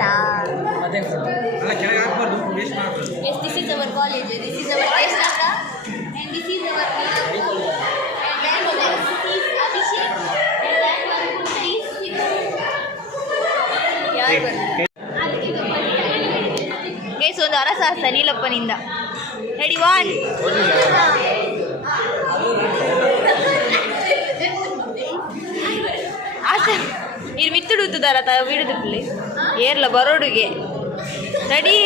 ಆಯ್ತಾ? Yes, this is our college. This is our Kesaka, and this is our and then this is Abhishek, and then one is ಯಾರು ಬರ್ತಾರೆ? Guys ಒಂದು ಅರಸಾಹಸ ನೀಲಪ್ಪನಿಂದ. Ready 1 ಆಸ ಇದು ಮಿತ್ತುಡುತ್ತಾರ ತ ಬಿಡುದಿರ್ಲಿ ಏರ್ಲ ಬರೋಡುಗೆ. ರೆಡಿ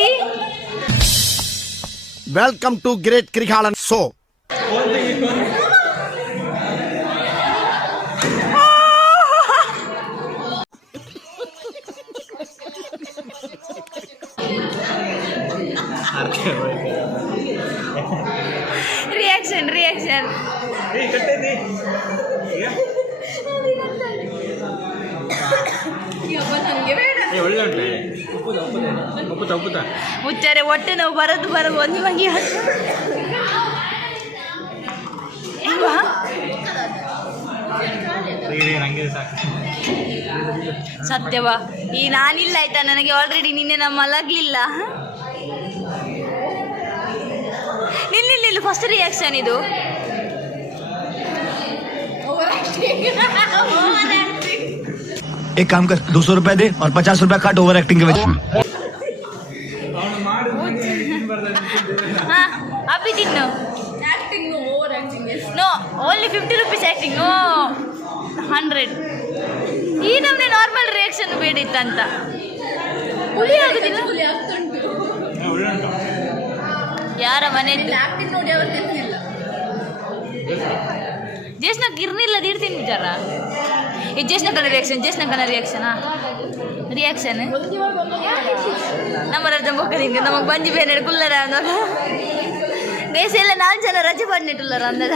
ವೆಲ್ಕಮ್ ಟು ಗ್ರೇಟ್ ಕ್ರಿಕಾಳನ್ ಶೋ. ರಿಯಾಕ್ಷನ್ ರಿಯಾಕ್ಷನ್ ಮುಚ್ಚಾರೆ ಹೊಟ್ಟೆ ನಾವು ಬರೋದು ಒಂದು ಮಂಗಿ ಸತ್ಯವಾ ಈ ನಾನಿಲ್ಲ ಆಯ್ತಾ, ನನಗೆ ಆಲ್ರೆಡಿ ನಿನ್ನೆ ನಮ್ಮ ಮಲಗ್ಲಿಲ್ಲ. ನಿಲ್ಲ ಫಸ್ಟ್ ರಿಯಾಕ್ಷನ್ ಇದು. एक काम कर 200 रुपए दे और 50 रुपए काट ओवर एक्टिंग के वजह. अभी तिन्नु acting over acting no only 50 rupees acting no 100. ಈ ನಮ್ನೆ ನಾರ್ಮಲ್ ರಿಯಾಕ್ಷನ್ ಬೇಡಿತ್ತಂತ ಹುಲಿ ಆಗುದಿಲ್ಲ. ಯಾರ ಮನೆಯಲ್ಲಿ ಆಕ್ಟಿಂಗ್ ನೋಡಿ ಅವರು ತಿನ್ನಿಲ್ಲ ಜೇಸ್ನ ಗಿರ್ನಿಲ್ಲ ದಿಡ್ತೀನಿ ವಿಚಾರ. ಈ ಜೇಸ್ನ ಕಣ ರಿಯಾಕ್ಷನ್ ರಿಯಾಕ್ಷನ್ ನಮ್ಮ ರಜೆ ಮೊಕ್ಕದಿಂಗ ನಮಗೆ ಬಂಜಿ ಬೇರೆ ಕುಲ್ಲರ ಅಂದಾಗ ದೇಶ ಎಲ್ಲ 4 ಜನ ರಜೆ ಬಂದಿಟ್ಟುಲ್ಲರ ಅಂದಾಗ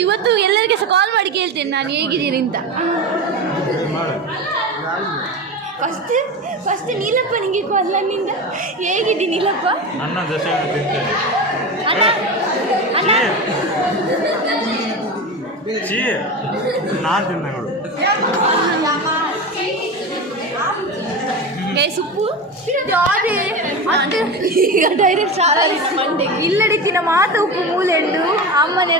ಇವತ್ತು ಎಲ್ಲರಿಗೆ ಸಹ ಕಾಲ್ ಮಾಡಿ ಕೇಳ್ತೇನೆ ನಾನು ಹೇಗಿದ್ದೀನಿ ಅಂತ. ಫಸ್ಟ್ ನೀಲಪ್ಪ ನಿಂಗೆ ಕಾಲ್ ನನ್ನಿಂದ ಹೇಗಿದ್ದೀನಿ ನೀಲಪ್ಪ? ಅಣ್ಣ ಸುಪ್ಪು ಡೈರೆಕ್ಟ್ ಇಲ್ಲಡಿತ್ತಿನ ಮಾತ ಉಪ್ಪು ಮೂಲೆಂಡು ಅಮ್ಮನ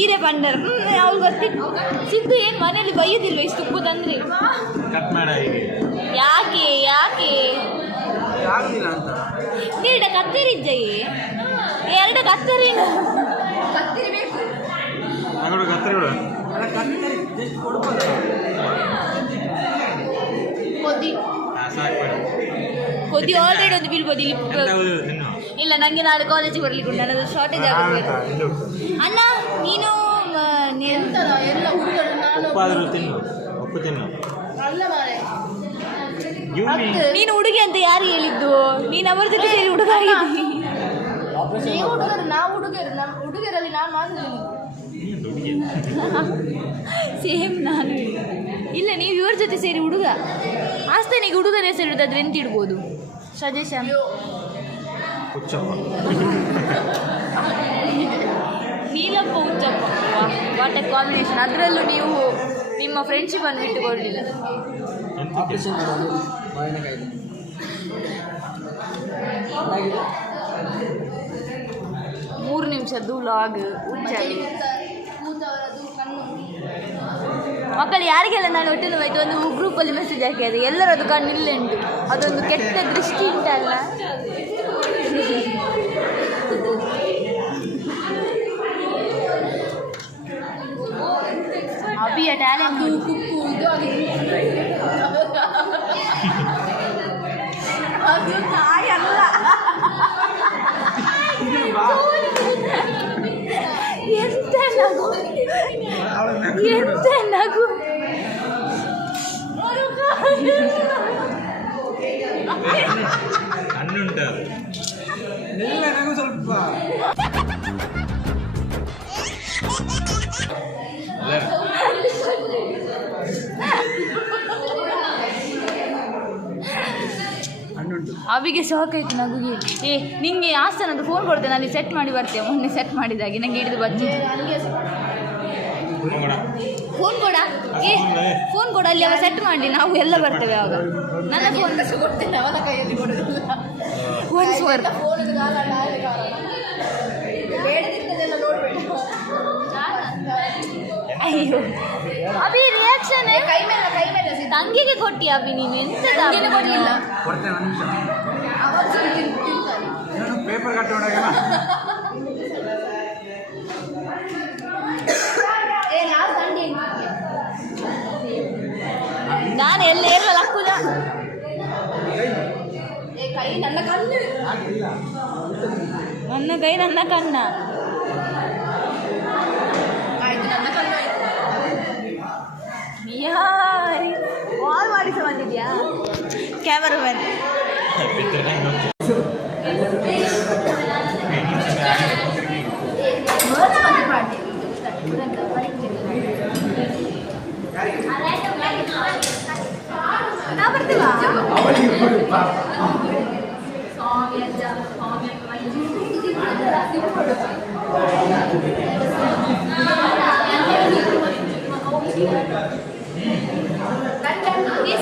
ಈರೆ ಬಂಡರ್ ಅವ್ರು ಗೊತ್ತಿತ್ತು. ಸಿದ್ದು ಏನು ಮನೇಲಿ ಬೈಯೋದಿಲ್ವ ಇಷ್ಟು ಉಪ್ಪು ತಂದ್ರೆ? ಯಾಕೆ ನೀಡ ಕತ್ತರಿಜ್ಜಯಿ 2 ಕತ್ತರಿ ಬೇಕು. ಕೊದ್ದಿ ಆಲ್ರೆಡಿ ಒಂದು ಬೀಳ್ಬೋದು ಇಲ್ಲಿ. ಇಲ್ಲ ನನಗೆ ನಾಳೆ ಕಾಲೇಜಿಗೆ ಬರ್ಲಿಕ್ಕೆ ಉಂಟು, ನನ್ನದು ಶಾರ್ಟೇಜ್ ಆಗುತ್ತೆ. ಅಣ್ಣ ನೀನು ಎಲ್ಲ ಹುಡುಗರು ನೀನು ಹುಡುಗಿ ಅಂತ ಯಾರು ಹೇಳಿದ್ದು? ನೀನು ಅವರ ಜೊತೆ ಸೇರಿ ಹುಡುಗ ಹುಡುಗರಲ್ಲಿ ನಾನು ಮಾತ್ರ ಸೇಮ್ ನಾನು ಇಲ್ಲ. ನೀವು ಇವ್ರ ಜೊತೆ ಸೇರಿ ಹುಡುಗ ಆಸ್ತಾನಿಗೆ ಹುಡುಗನ ಹೆಸರು ಇಡೋದಾದ್ರೆ ಎಂತ ಇಡ್ಬೋದು? Suggestion Neelappa Huchappa, what A combination. ಅದರಲ್ಲೂ ನೀವು ನಿಮ್ಮ ಫ್ರೆಂಡ್ಶಿಪ್ ಅನ್ನು ಬಿಟ್ಟುಕೊಳ್ಳಿಲ್ಲ. 3 ನಿಮಿಷದ್ದು ವ್ಲಾಗ್ ಹುಚ್ಚಾಗಿ ಮಕ್ಕಳು ಯಾರಿಗೆಲ್ಲ ನಾನು ಒಟ್ಟಿನ ಹೋಯ್ತು ಒಂದು ಗ್ರೂಪಲ್ಲಿ ಮೆಸೇಜ್ ಹಾಕಿದೆ, ಎಲ್ಲರೂ ಅದು ಕಣ್ಣಿಲ್ಲ ಉಂಟು. ಅದೊಂದು ಕೆಟ್ಟ ದೃಷ್ಟಿ ಉಂಟಲ್ಲ. ಅಭಿಯ ಟ್ಯಾಲೆಂಟ್ ಅದು ತಾಯಲ್ಲ. ಎಂತ ನಗು ಅನ್ನುಂಟದು ಸ್ವಲ್ಪ ಅವಿಗೆ ಶಾಕ್ ಆಯ್ತು ನಗುಗೆ. ನಿಂಗೆ ಆಸ್ತನದ್ದು ಫೋನ್ ಕೊಡ್ತೇನೆ, ಅಲ್ಲಿ ಸೆಟ್ ಮಾಡಿ ಬರ್ತೇವೆ. ಮೊನ್ನೆ ಸೆಟ್ ಮಾಡಿದಾಗೆ ನಂಗೆ ಹಿಡಿದು ಬಚ್ಚಿ ಫೋನ್ ಕೊಡ. ಫೋನ್ ಕೊಡ, ಅಲ್ಲಿ ಅವ ಸೆಟ್ ಮಾಡಿ ನಾವು ಎಲ್ಲ ಬರ್ತೇವೆ ಆವಾಗ. ನನ್ನ ಫೋನ್ ಕೊಡ್ತೇನೆ, ಅವನ ಕೈಯಲ್ಲಿ ಅಯ್ಯೋ ಅಭಿ ರಿಯಾಕ್ಷನ್ ತಂಗಿಗೆ ಕೊಟ್ಟಿ ಅಭಿ, ನೀನು ಎಂತ ಕೊಡ್ಲಿಲ್ಲ. ಪೇಪರ್ ಕಟ್ಟೋಣ ನಾನು ಎಲ್ಲ ಇರಲ್ಲ ಹಾಕುದ ನನ್ನ ಕೈ ನನ್ನ ಕಣ್ಣ ಯಾರಿ ಕಾಲ್ ಮಾಡಿಸ ಬಂದಿದ್ಯಾ ಕ್ಯಾಮರಾ ಮ್ಯಾನ್?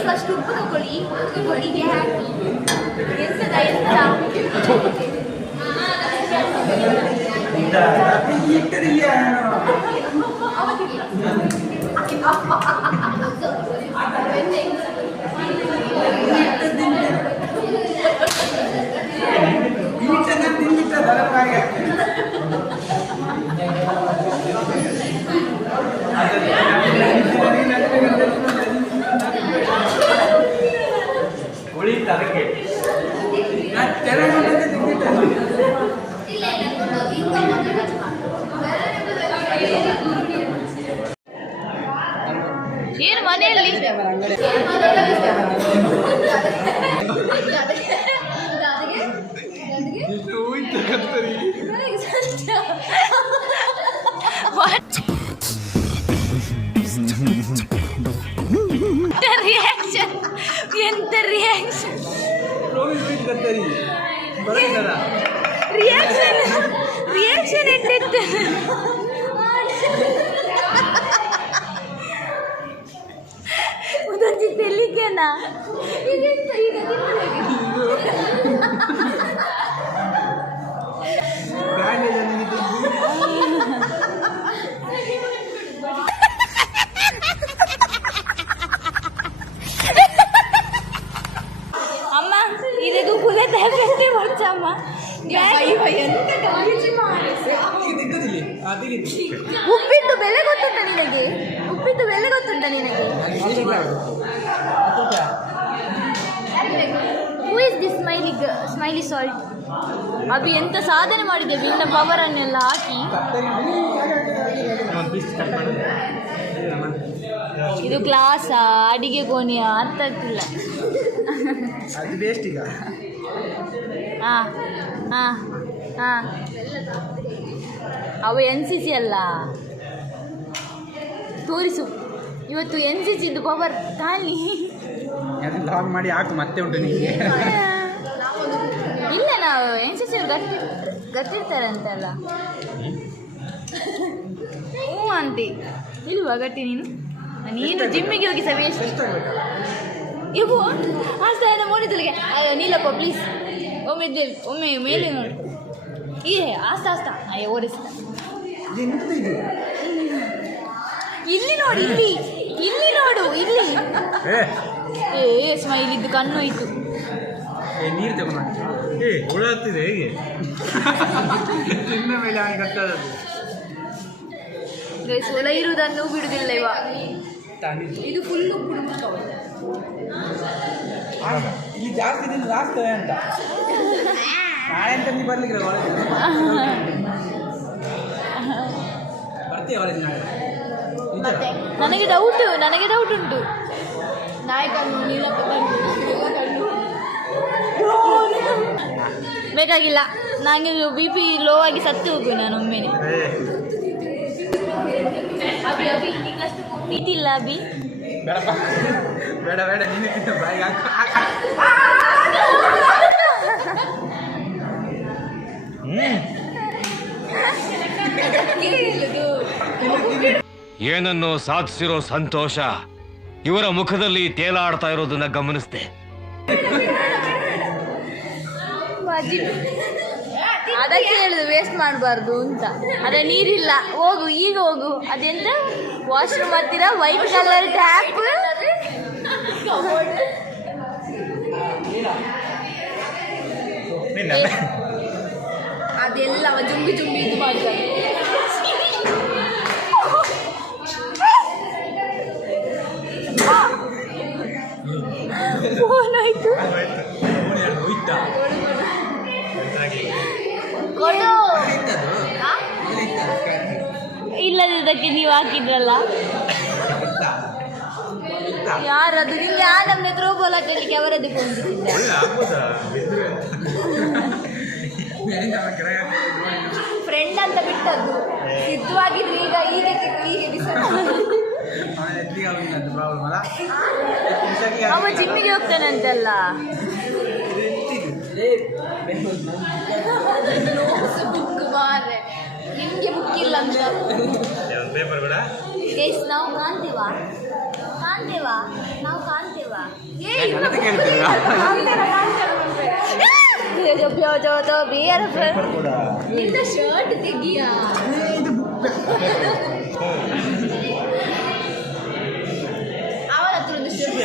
ಫಸ್ಟ್ ಉಪ್ಪು ತಗೊಳ್ಳಿ, ಉಪ್ಪಿಗೆ ಹಾಕಿ ಎಂತದ ಏನು ಮನೆಯಲ್ಲಿ ರಿಯಾಕ್ಷನ್ ಎಂತ ರಿಯಾಕ್ಷನ್ ರಿಯಾಕ್ಷನ್ ರಿಯಾಕ್ಷನ್ ಎಂತ ಉದೊಂದು ತೆಲಿಗೆನಾ ಇದೆಂತ ಈಗ ಅಮ್ಮ ಇದಕ್ಕೆ ಕುಲೆ ತಗೊಂಡೆ ಬರ್ಚಮ್ಮ ಉಪ್ಪಿಟ್ಟು ಬೆಲೆ ಗೊತ್ತುಂಟ ನಿನಗೆ? ಉಪ್ಪಿಟ್ಟು ಬೆಲೆ ಗೊತ್ತುಂಟ ನಿನಗೆ? Who is this smiley salt? Abhi ಎಂತ ಸಾಧನೆ ಮಾಡಿದ್ದೇವೆ ಇನ್ನ ಪವರನ್ನೆಲ್ಲ ಹಾಕಿ. ಇದು ಕ್ಲಾಸಾ ಅಡಿಗೆ ಕೋಣೆಯ ಅರ್ಥ ಆಗ್ತಿಲ್ಲ. ಹಾಂ ಹಾಂ ಹಾಂ ಅವ NCC ಅಲ್ಲ, ತೋರಿಸು ಇವತ್ತು NCC ಇದ್ದು ಪವರ್ ಖಾಲಿ ಮಾಡಿ ಹಾಕು ಮತ್ತೆ ಉಂಟು ನಿಮಗೆ. ಇಲ್ಲ ನಾವು NCC ಅವ್ರು ಗಟ್ಟಿರ್ತಾರೆ ಅಂತೆಲ್ಲ. ಹ್ಞೂ ಅಂತೆ ಇಲ್ವಾ ಗಟ್ಟಿ? ನೀನು ಜಿಮ್ಮಿಗೆ ಹೋಗಿ ಸಹ ವೇಸ್ಟ್. ಇವು ಆಸ್ತ ಮೋಡಿದಲ್ಲಿಗೆ ನೀಲಪ್ಪ ಪ್ಲೀಸ್ ಒಮ್ಮೆ ಮೇಲೆ ನೋಡು. ಆಸ್ತ ಅಯ್ಯ ಓಡಿಸ್ತ. ಇಲ್ಲಿ ನೋಡಿ, ಇಲ್ಲಿ ನೋಡು, ಇಲ್ಲಿ ಸ್ಮೈಲ್ ಇದ್ದು ಕಣ್ಣು ಇತ್ತು. ನೀರು ತಗೊಂಡು ಹುಳ ಹತ್ತಿದೆ ಹೇಗೆ ತಿನ್ನ ಮೇಲೆ ಅವನಿಗೆ ಗೊತ್ತಾದದ್ದು. ಹುಳ ಇರುವುದನ್ನು ಬಿಡುದಿಲ್ಲ ಇವ. ಇದು ಫುಲ್ಲು ಇಲ್ಲಿ ಜಾಸ್ತಿ ದಿನ ಆಗ್ತದೆ ಅಂತ ನಾಳೆ ಅಂತ ನೀವು ಬರ್ಲಿಕ್ಕೆ ಬರ್ತೀವಿ ಅವರಿಗೆ ನಾಳೆ. ನನಗೆ ಡೌಟ್ ಉಂಟು. ನಾಯಕನ್ನು ನೀಲಪ್ಪ ಬೇಕಾಗಿಲ್ಲ, ನನಗೆ BP ಲೋ ಆಗಿ ಸತ್ತು ಹೋಗು ನಾನು ಒಮ್ಮೆನೆ. ಅಭಿ ನಿನ್ನಷ್ಟು ಪ್ರೀತಿಲ್ಲ ಅಭಿ. ಬೇಡ ಬೇಡ ನೀನು ಬಾಯಿಗೆ ಹಾಕು. ಏನನ್ನು ಸಾಧಿಸಿರೋ ಸಂತೋಷ ಇವರ ಮುಖದಲ್ಲಿ ತೇಲಾಡ್ತಾ ಇರೋದನ್ನ ಗಮನಿಸ್ದೆ. ಅದಕ್ಕೆ ಹೇಳುದು ವೇಸ್ಟ್ ಮಾಡಬಾರ್ದು ಅಂತ. ಅದೇ ನೀರಿಲ್ಲ, ಹೋಗು ಈಗ ಹೋಗು. ಅದೆಂತ ವಾಶ್ರೂಮ್ ಹತ್ತಿರ ವೈಟ್ ಕಲರ್ ಟ್ಯಾಪ್. ಅದೆಲ್ಲ ಜುಂಬಿ ಜುಂಬಿ ಇದು ಮಾಡ್ತಾರೆ. ಫೋನ್ ಆಯ್ತು ಕೊಡು. ಇಲ್ಲದಿದ್ದಕ್ಕೆ ನೀವು ಹಾಕಿದ್ರಲ್ಲ. ಯಾರದು ನಿಮ್ಗೆ ಆ ನಮ್ಗೆ ಥ್ರೋ ಬಾಲ್ ಹಾಕಲಿಕ್ಕೆ ಅವರದ್ದು ಫೋನ್ ಫ್ರೆಂಡ್ ಅಂತ ಬಿಟ್ಟದ್ದು. ಸಿದ್ಧವಾಗಿದ್ರು ಈಗ ಅವ ಜಿಮ್ಮಿಗೆ ಹೋಗ್ತಾನಂತಲ್ಲ. ನಿಮ್ಗೆ ಬುಕ್ ಇಲ್ಲ ಅಂತ ನಾವು ಕಾಣ್ತೀವಾ ನಾವು ಕಾಣ್ತೀವಾ ಶರ್ಟ್ ತೆಗಿಯಾ ಅವಳ ಹತ್ರ ಒಂದು ಶರ್ಟ್